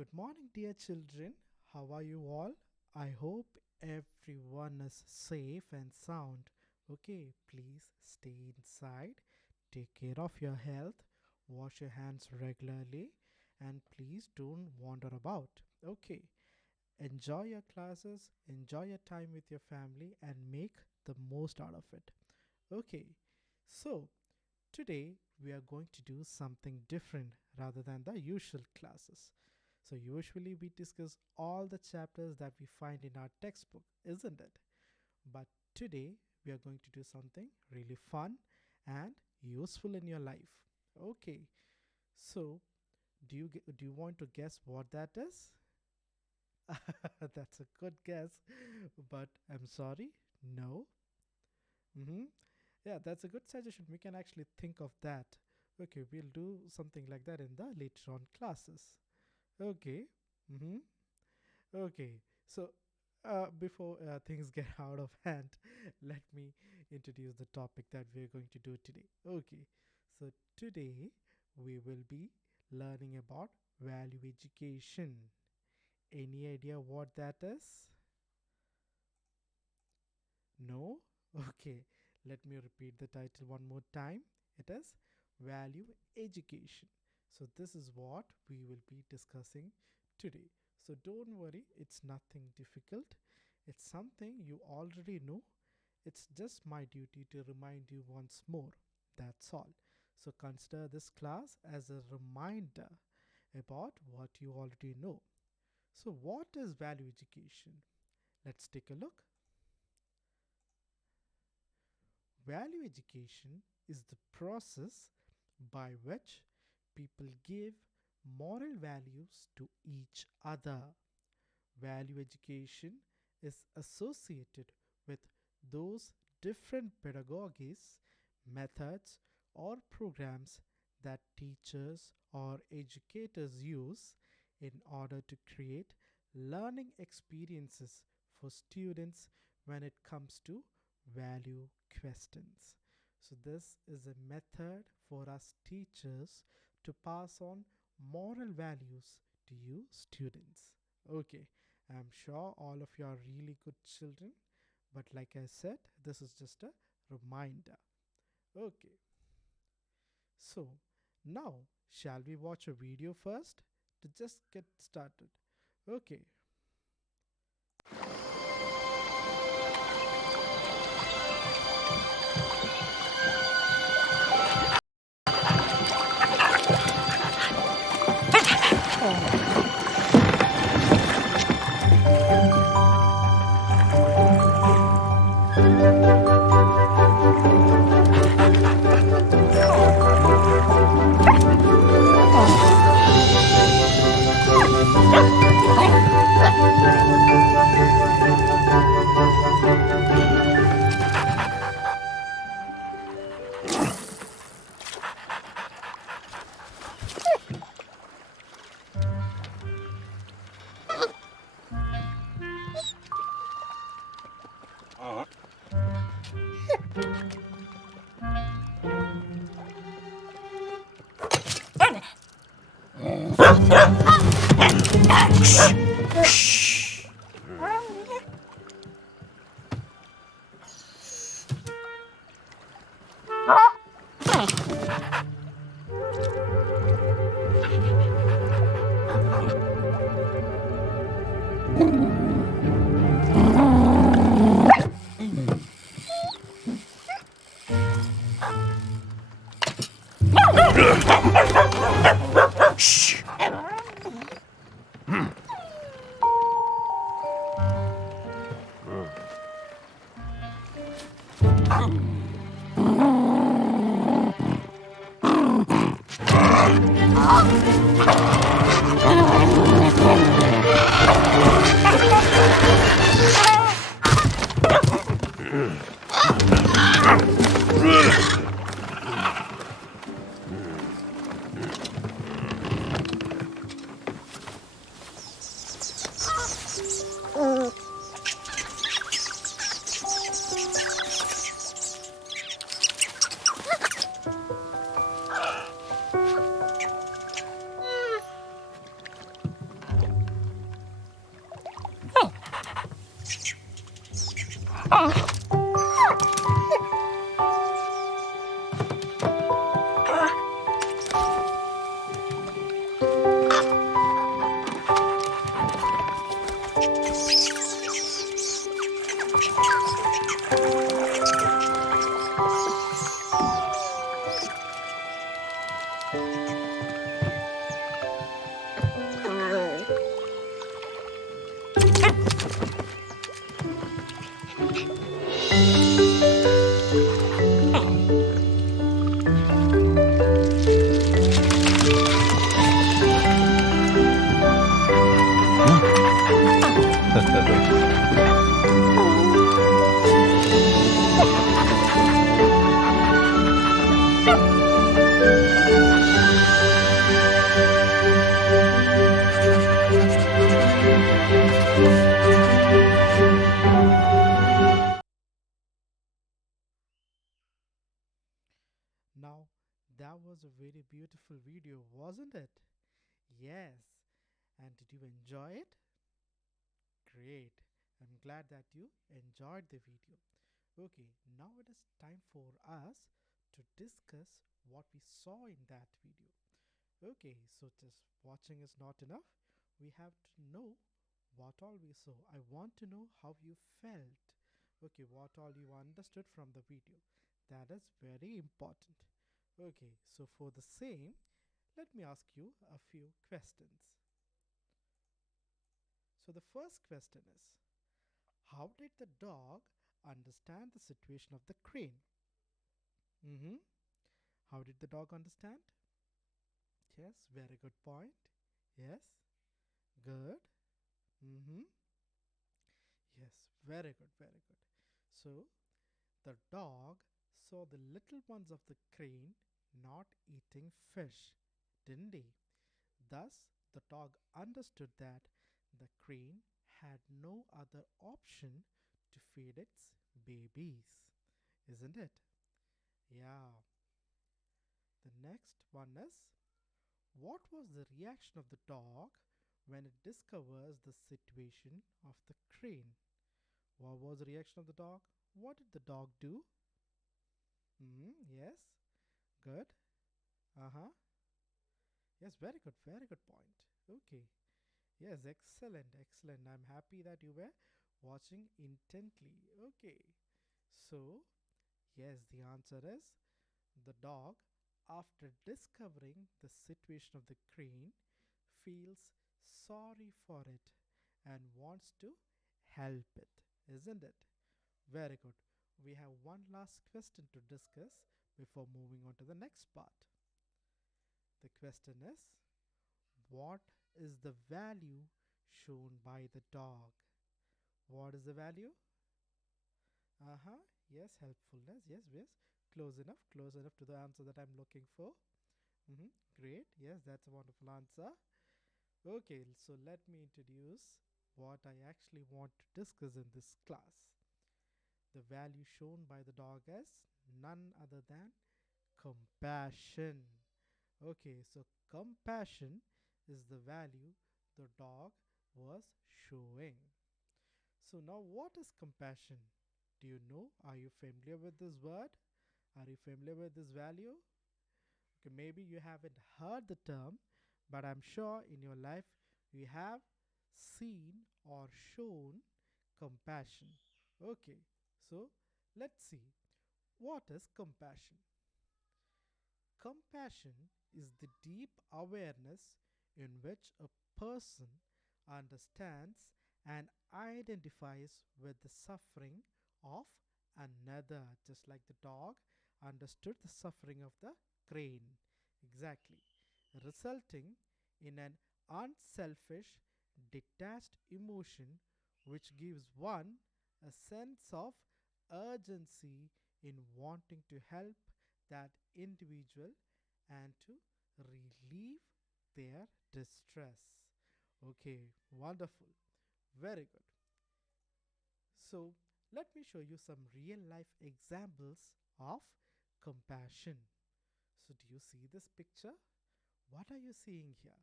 Good morning, dear children. How are you all? I hope everyone is safe and sound. Okay, please stay inside, take care of your health, wash your hands regularly, and please don't wander about. Okay, enjoy your classes, enjoy your time with your family, and make the most out of it. Okay, so today we are going to do something different rather than the usual classes. So, usually we discuss all the chapters that we find in our textbook, isn't it? But today we are going to do something really fun and useful in your life. Okay, so do you want to guess what that is? That's a good guess, but I'm sorry, no. Mm-hmm. Yeah, that's a good suggestion. We can actually think of that. Okay, we'll do something like that in the later on classes. Okay. Mm-hmm. Okay. So, before things get out of hand, let me introduce the topic that we're going to do today. Okay. So, today we will be learning about value education. Any idea what that is? No? Okay. Let me repeat the title one more time. It is Value Education. So, this is what we will be discussing today. So, don't worry, it's nothing difficult. It's something you already know. It's just my duty to remind you once more. That's all. So, consider this class as a reminder about what you already know. So, what is value education? Let's take a look. Value education is the process by which people give moral values to each other. Value education is associated with those different pedagogies, methods, or programs that teachers or educators use in order to create learning experiences for students when it comes to value questions. So, this is a method for us teachers to pass on moral values to you students. Okay, I'm sure all of you are really good children, but like I said, this is just a reminder. Okay, so now shall we watch a video first to just get started? Okay. Now, that was a very beautiful video, wasn't it? Yes. And did you enjoy it? Great. I'm glad that you enjoyed the video. Okay, now it is time for us to discuss what we saw in that video. Okay, so just watching is not enough. We have to know what all we saw. I want to know how you felt. Okay, what all you understood from the video. That is very important. Okay, so for the same, let me ask you a few questions. So the first question is, how did the dog understand the situation of the crane? Mm-hmm. How did the dog understand? Yes, very good point. Yes, good. Mm-hmm. Yes, very good, very good. So the dog saw the little ones of the crane not eating fish, didn't he? Thus, the dog understood that the crane had no other option to feed its babies, isn't it? Yeah. The next one is, what was the reaction of the dog when it discovers the situation of the crane? What was the reaction of the dog? What did the dog do? Yes, good. Uh huh. Yes, very good point. Okay. Yes, excellent, excellent. I'm happy that you were watching intently. Okay. So, yes, the answer is the dog, after discovering the situation of the crane, feels sorry for it and wants to help it, isn't it? Very good. We have one last question to discuss before moving on to the next part. The question is, what is the value shown by the dog? What is the value? Uh huh. Yes, helpfulness. Yes, yes. Close enough to the answer that I'm looking for. Great. Yes, that's a wonderful answer. Okay, so let me introduce what I actually want to discuss in this class. The value shown by the dog is none other than compassion. Okay, so compassion is the value the dog was showing. So now what is compassion? Do you know? Are you familiar with this word? Are you familiar with this value? Okay, maybe you haven't heard the term, but I'm sure in your life you have seen or shown compassion. Okay, so let's see, what is compassion? Compassion is the deep awareness in which a person understands and identifies with the suffering of another, just like the dog understood the suffering of the crane. Exactly. Resulting in an unselfish, detached emotion which gives one a sense of urgency in wanting to help that individual and to relieve their distress. Okay, wonderful. Very good. So, let me show you some real life examples of compassion. So, do you see this picture? What are you seeing here?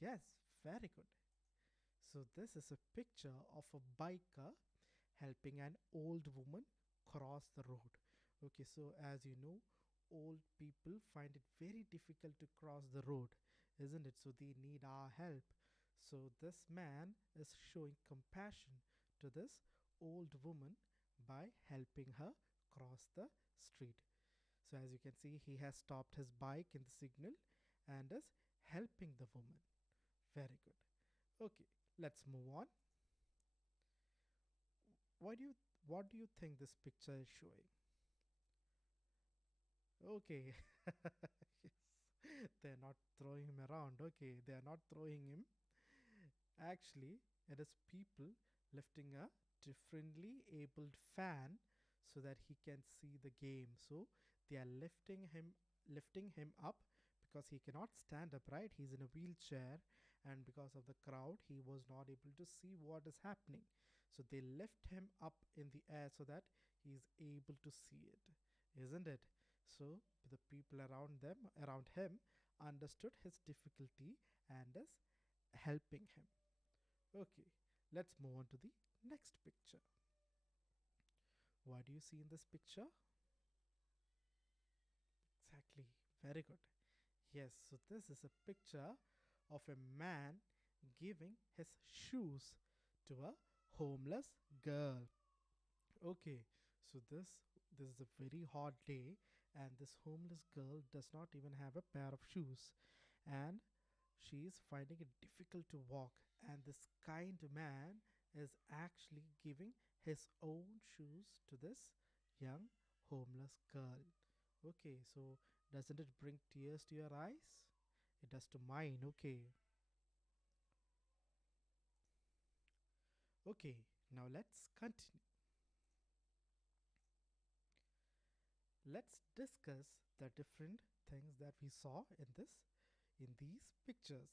Yes, very good. So, this is a picture of a biker helping an old woman cross the road. Okay, so as you know, old people find it very difficult to cross the road, isn't it? So they need our help. So this man is showing compassion to this old woman by helping her cross the street. So as you can see, he has stopped his bike in the signal and is helping the woman. Very good. Okay, let's move on. What do you what do you think this picture is showing? Okay. Yes. They're not throwing him around. Okay, they are not throwing him. Actually, it is people lifting a differently abled fan so that he can see the game. So they are lifting him up because he cannot stand upright. He's in a wheelchair, and because of the crowd, he was not able to see what is happening. So they lift him up in the air so that he's able to see it, isn't it? So the people around him, understood his difficulty and is helping him. Okay, let's move on to the next picture. What do you see in this picture? Exactly, very good. Yes, so this is a picture of a man giving his shoes to a homeless girl. Okay, so this is a very hot day, and this homeless girl does not even have a pair of shoes, and she is finding it difficult to walk, and this kind man is actually giving his own shoes to this young homeless girl. Okay, so doesn't it bring tears to your eyes? It does to mine. Okay. Okay, now let's continue. Let's discuss the different things that we saw in these pictures.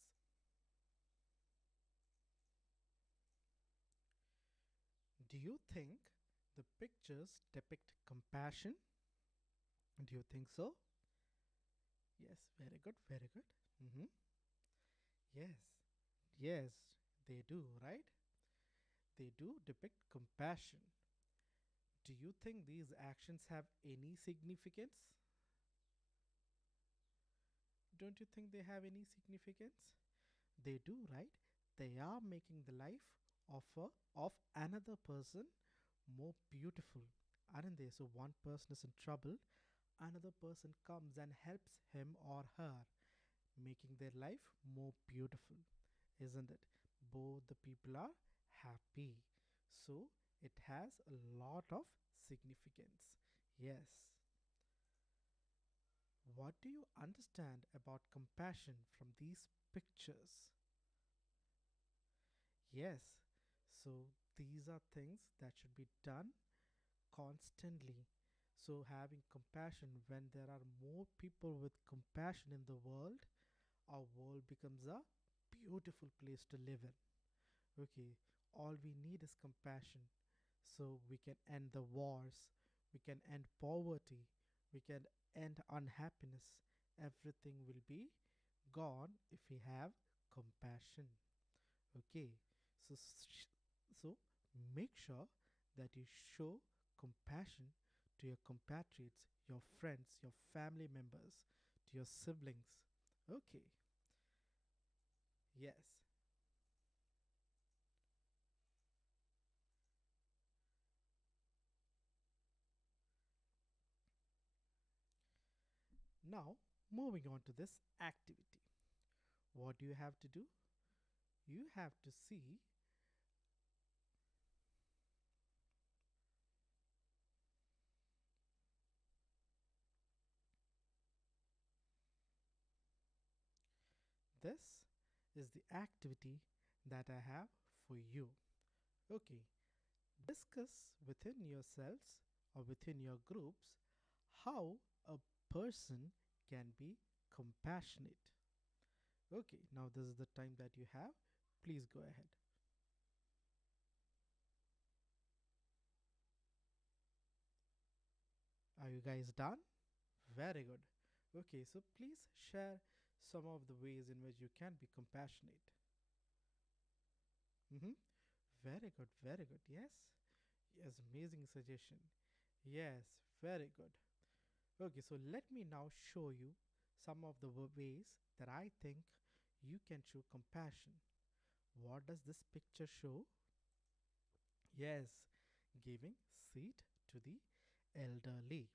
Do you think the pictures depict compassion? Do you think so? Yes, very good, very good. Mm-hmm. Yes, yes, they do, right? They do depict compassion. Do you think these actions have any significance? Don't you think they have any significance? They do, right? They are making the life of another person more beautiful, aren't they? So one person is in trouble, another person comes and helps him or her, making their life more beautiful, isn't it? Both the people are happy. So it has a lot of significance. Yes. What do you understand about compassion from these pictures? Yes. So these are things that should be done constantly. So having compassion, when there are more people with compassion in the world, our world becomes a beautiful place to live in. Okay, all we need is compassion. So we can end the wars, we can end poverty, we can end unhappiness. Everything will be gone if we have compassion. Okay, so so make sure that you show compassion to your compatriots, your friends, your family members, to your siblings. Okay, yes. Now, moving on to this activity. What do you have to do? You have to see this is the activity that I have for you. Okay, discuss within yourselves or within your groups how a person can be compassionate. Okay, now this is the time that you have. Please go ahead. Are you guys done? Very good. Okay, so please share some of the ways in which you can be compassionate. Mm-hmm. Very good, very good. Yes, Yes, amazing suggestion. Yes, very good. Okay, so let me now show you some of the ways that I think you can show compassion. What does this picture show? Yes, giving seat to the elderly.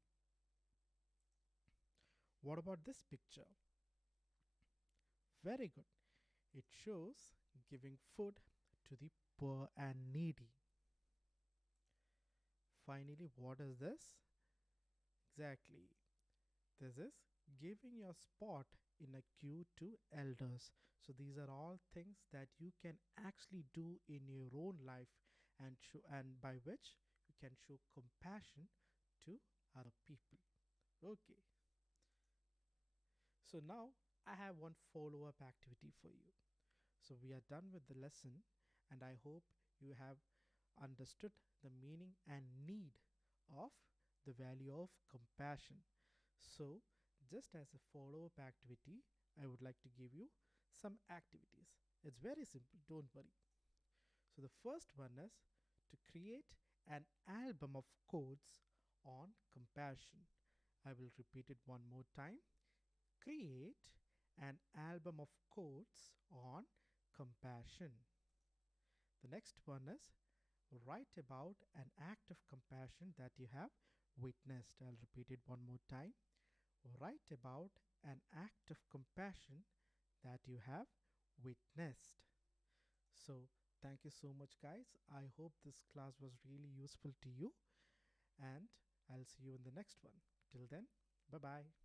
What about this picture? Very good. It shows giving food to the poor and needy. Finally, what is this? Exactly. This is giving your spot in a queue to elders. So these are all things that you can actually do in your own life and show, and by which you can show compassion to other people. Okay. So now I have one follow-up activity for you. So we are done with the lesson, and I hope you have understood the meaning and need of the value of compassion. So, just as a follow up activity, I would like to give you some activities. It's very simple, don't worry. So, the first one is to create an album of quotes on compassion. I will repeat it one more time. Create an album of quotes on compassion. The next one is write about an act of compassion that you have witnessed. I'll repeat it one more time. Write about an act of compassion that you have witnessed. So, thank you so much, guys. I hope this class was really useful to you, and I'll see you in the next one. Till then, bye bye.